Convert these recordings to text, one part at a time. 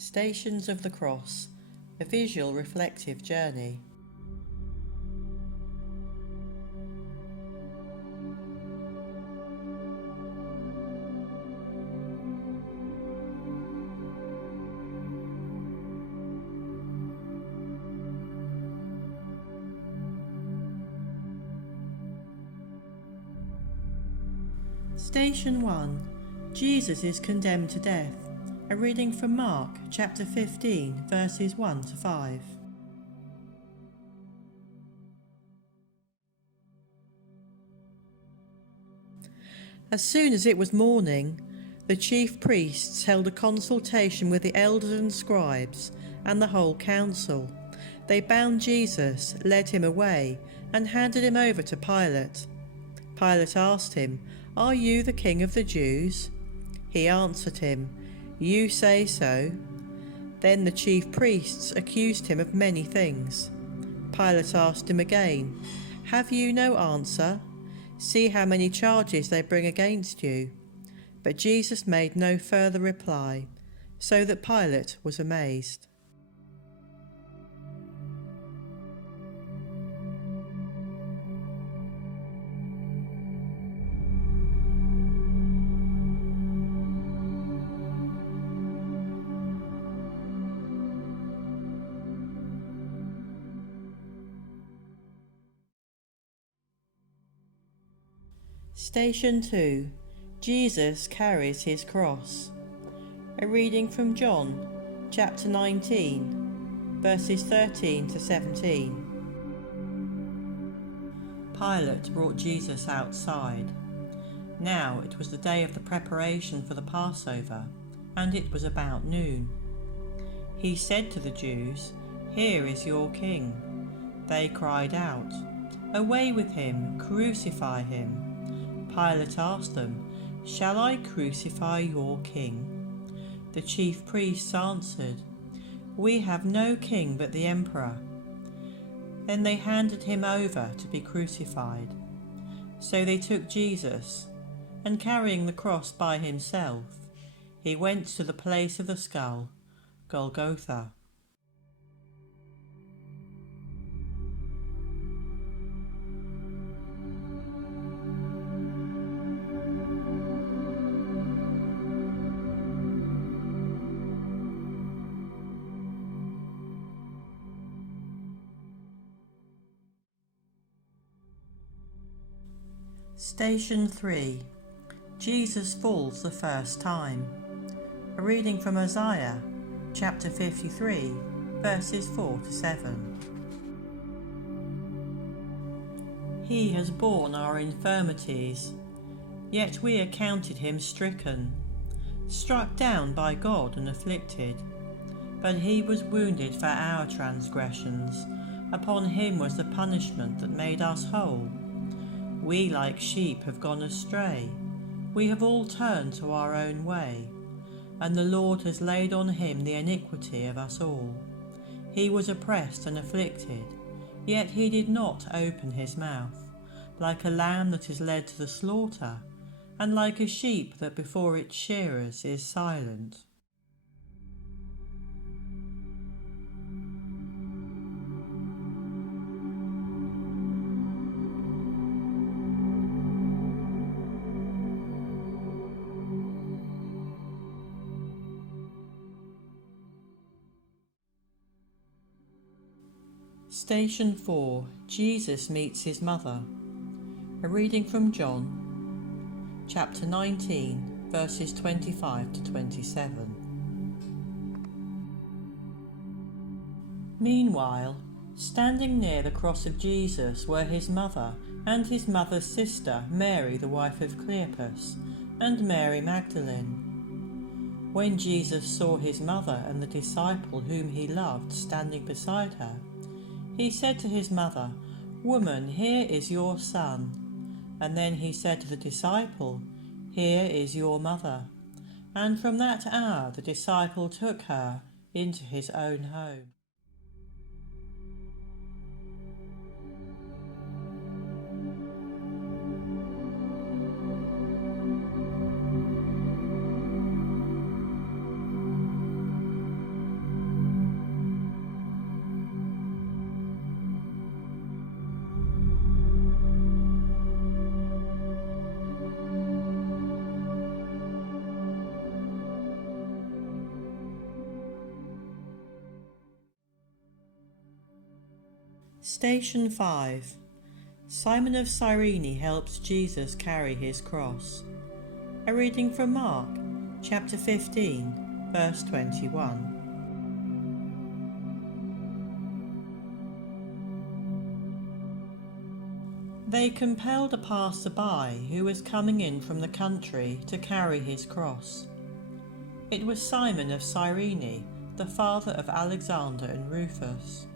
Stations of the Cross, a visual reflective journey. Station 1. Jesus is condemned to death. A reading from Mark, chapter 15, verses 1 to 5. As soon as it was morning, the chief priests held a consultation with the elders and scribes and the whole council. They bound Jesus, led him away, and handed him over to Pilate. Pilate asked him, "Are you the king of the Jews?" He answered him, "You say so." Then the chief priests accused him of many things. Pilate asked him again, "Have you no answer? See how many charges they bring against you." But Jesus made no further reply, so that Pilate was amazed. Station 2. Jesus carries his cross. A reading from John, chapter 19, verses 13 to 17. Pilate brought Jesus outside. Now it was the day of the preparation for the Passover, and it was about noon. He said to the Jews, "Here is your king." They cried out, "Away with him, crucify him." Pilate asked them, "Shall I crucify your king?" The chief priests answered, "We have no king but the emperor." Then they handed him over to be crucified. So they took Jesus, and carrying the cross by himself, he went to the place of the skull, Golgotha. Station 3. Jesus falls the first time. A reading from Isaiah, chapter 53, verses 4 to 7. He has borne our infirmities, yet we accounted him stricken, struck down by God and afflicted. But he was wounded for our transgressions, upon him was the punishment that made us whole. We like sheep have gone astray, we have all turned to our own way, and the Lord has laid on him the iniquity of us all. He was oppressed and afflicted, yet he did not open his mouth. Like a lamb that is led to the slaughter, and like a sheep that before its shearers is silent. Station 4. Jesus meets his mother. A reading from John, chapter 19, verses 25 to 27. Meanwhile, standing near the cross of Jesus were his mother and his mother's sister, Mary the wife of Cleopas, and Mary Magdalene. When Jesus saw his mother and the disciple whom he loved standing beside her, he said to his mother, "Woman, here is your son." And then he said to the disciple, "Here is your mother." And from that hour the disciple took her into his own home. Station 5. Simon of Cyrene helps Jesus carry his cross. A reading from Mark, chapter 15, verse 21. They compelled a passer-by who was coming in from the country to carry his cross. It was Simon of Cyrene, the father of Alexander and Rufus.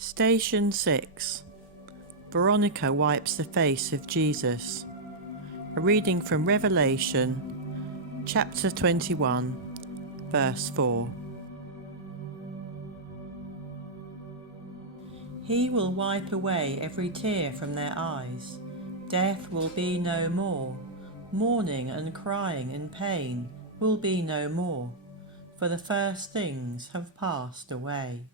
Station 6. Veronica wipes the face of Jesus. A reading from Revelation, chapter 21, verse 4. He will wipe away every tear from their eyes. Death will be no more. Mourning and crying and pain will be no more, for the first things have passed away.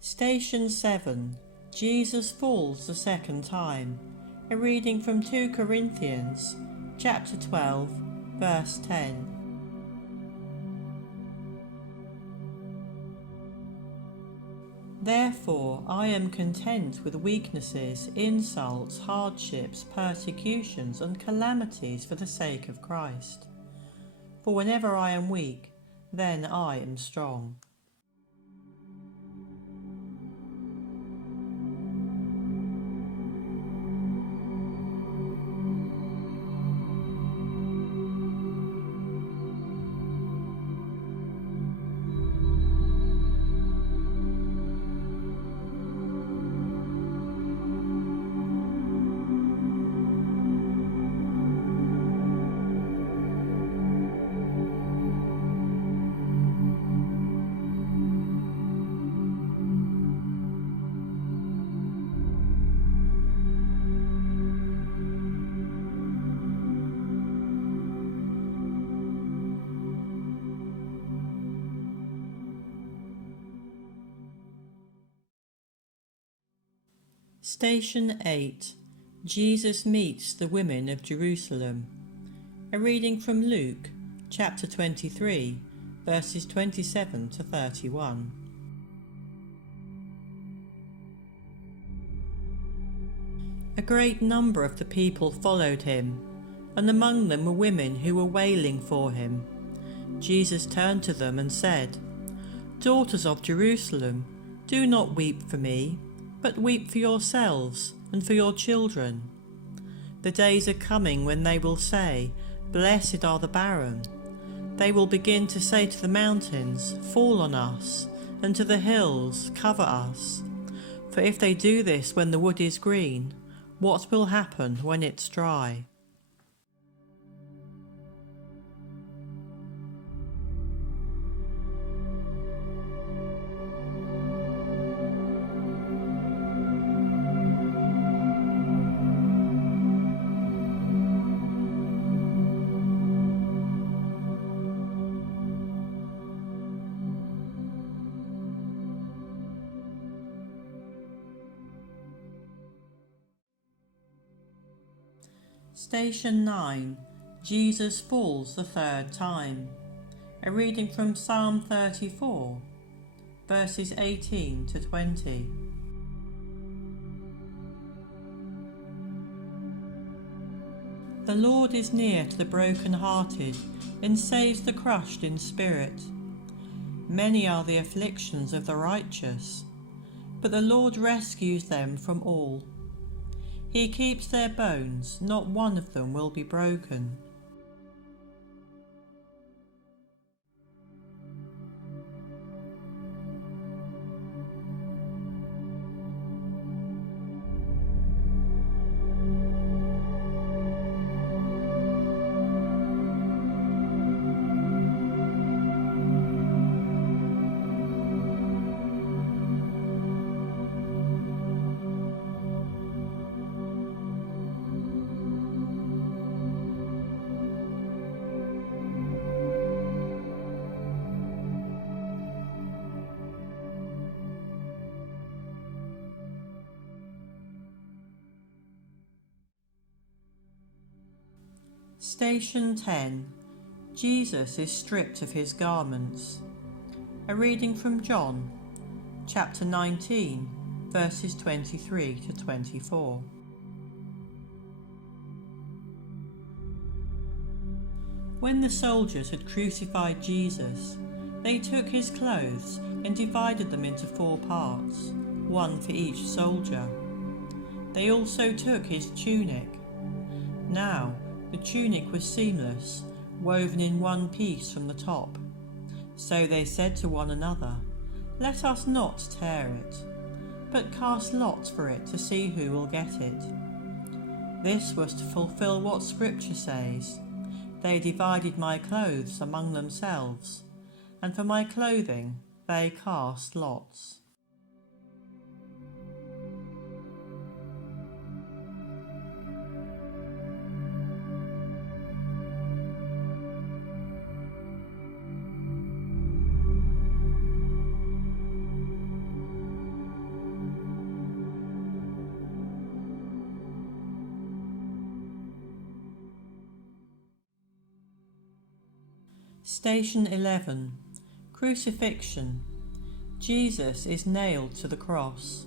Station 7. Jesus falls the second time. A reading from 2 Corinthians, chapter 12, verse 10. Therefore I am content with weaknesses, insults, hardships, persecutions, and calamities for the sake of Christ. For whenever I am weak, then I am strong. Station 8. Jesus meets the women of Jerusalem. A reading from Luke, chapter 23, verses 27 to 31. A great number of the people followed him, and among them were women who were wailing for him. Jesus turned to them and said, "Daughters of Jerusalem, do not weep for me, but weep for yourselves and for your children. The days are coming when they will say, 'Blessed are the barren.' They will begin to say to the mountains, 'Fall on us,' and to the hills, 'Cover us.' For if they do this when the wood is green, what will happen when it's dry?" Station 9. Jesus falls the third time. A reading from Psalm 34, verses 18 to 20. The Lord is near to the broken-hearted and saves the crushed in spirit. Many are the afflictions of the righteous, but the Lord rescues them from all. He keeps their bones, not one of them will be broken. Station 10. Jesus is stripped of his garments. A reading from John, chapter 19, verses 23 to 24. When the soldiers had crucified Jesus, they took his clothes and divided them into 4 parts, one for each soldier. They also took his tunic. Now, the tunic was seamless, woven in one piece from the top. So they said to one another, "Let us not tear it, but cast lots for it to see who will get it." This was to fulfill what Scripture says, "They divided my clothes among themselves, and for my clothing they cast lots." Station 11. Crucifixion. Jesus is nailed to the cross.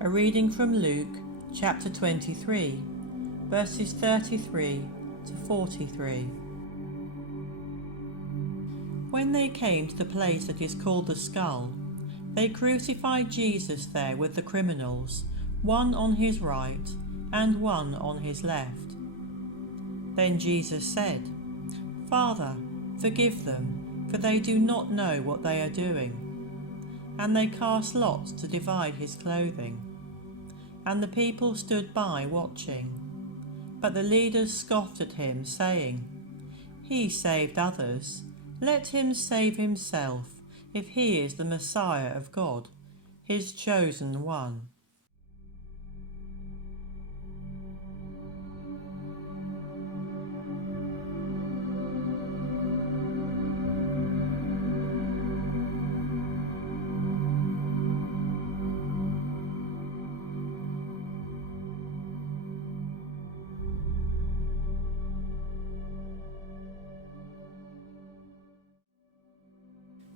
A reading from Luke, chapter 23, verses 33 to 43. When they came to the place that is called the Skull, they crucified Jesus there with the criminals, one on his right and one on his left. Then Jesus said, "Father, forgive them, for they do not know what they are doing." And they cast lots to divide his clothing. And the people stood by watching. But the leaders scoffed at him, saying, "He saved others. Let him save himself, if he is the Messiah of God, his chosen one."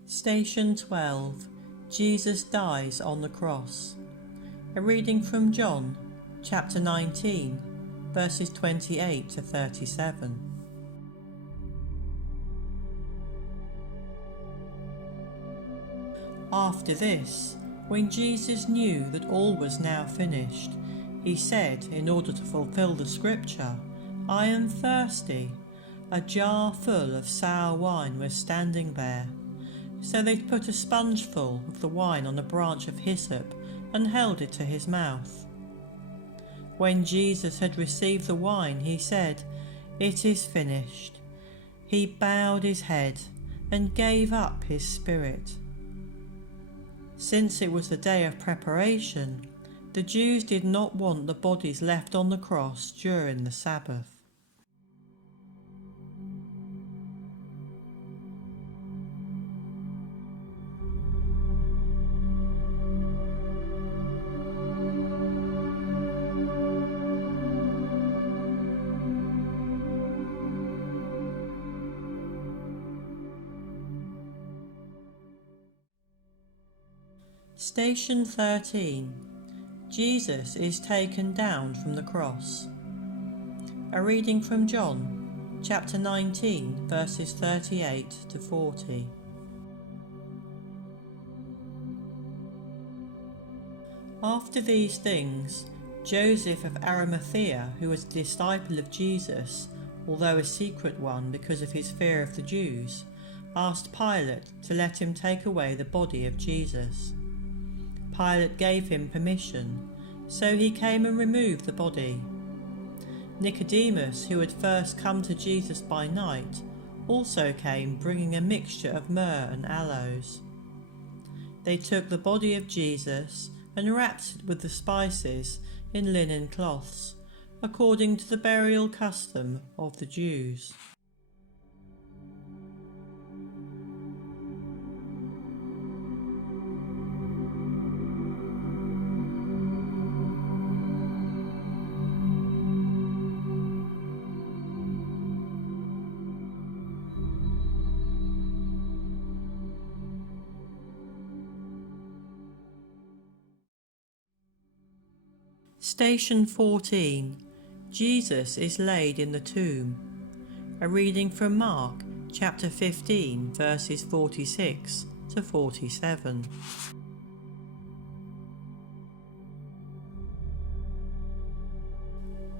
Station 12. Jesus dies on the cross. A reading from John, chapter 19, verses 28 to 37. After this, when Jesus knew that all was now finished, he said, in order to fulfill the scripture, "I am thirsty." A jar full of sour wine was standing there. So they put a spongeful of the wine on a branch of hyssop and held it to his mouth. When Jesus had received the wine, he said, "It is finished." He bowed his head and gave up his spirit. Since it was the day of preparation, the Jews did not want the bodies left on the cross during the Sabbath. Station 13. Jesus is taken down from the cross. A reading from John, chapter 19, verses 38 to 40. After these things, Joseph of Arimathea, who was a disciple of Jesus, although a secret one because of his fear of the Jews, asked Pilate to let him take away the body of Jesus. Pilate gave him permission, so he came and removed the body. Nicodemus, who had first come to Jesus by night, also came bringing a mixture of myrrh and aloes. They took the body of Jesus and wrapped it with the spices in linen cloths, according to the burial custom of the Jews. Station 14. Jesus is laid in the tomb. A reading from Mark, chapter 15, verses 46 to 47.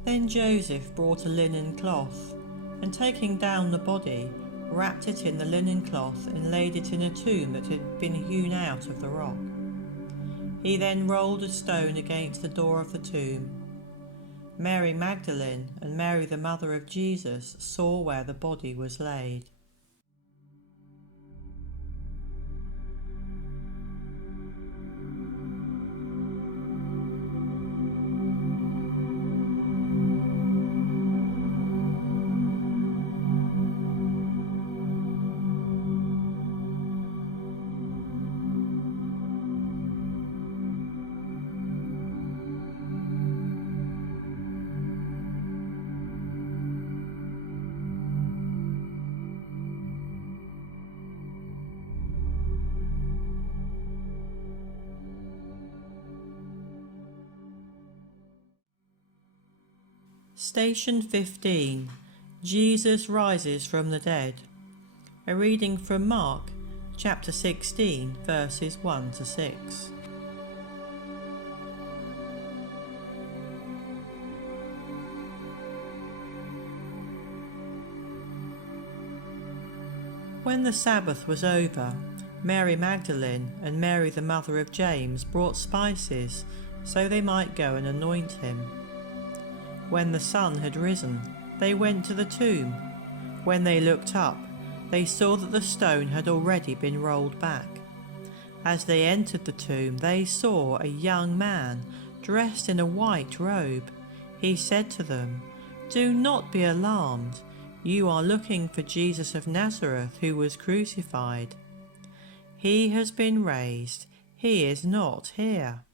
Then Joseph brought a linen cloth, and taking down the body, wrapped it in the linen cloth and laid it in a tomb that had been hewn out of the rock. He then rolled a stone against the door of the tomb. Mary Magdalene and Mary the mother of Jesus saw where the body was laid. Station 15. Jesus rises from the dead. A reading from Mark, chapter 16, verses 1 to 6. When the Sabbath was over, Mary Magdalene and Mary the mother of James brought spices so they might go and anoint him. When the sun had risen, they went to the tomb. When they looked up, they saw that the stone had already been rolled back. As they entered the tomb, they saw a young man dressed in a white robe. He said to them, "Do not be alarmed. You are looking for Jesus of Nazareth, who was crucified. He has been raised. He is not here.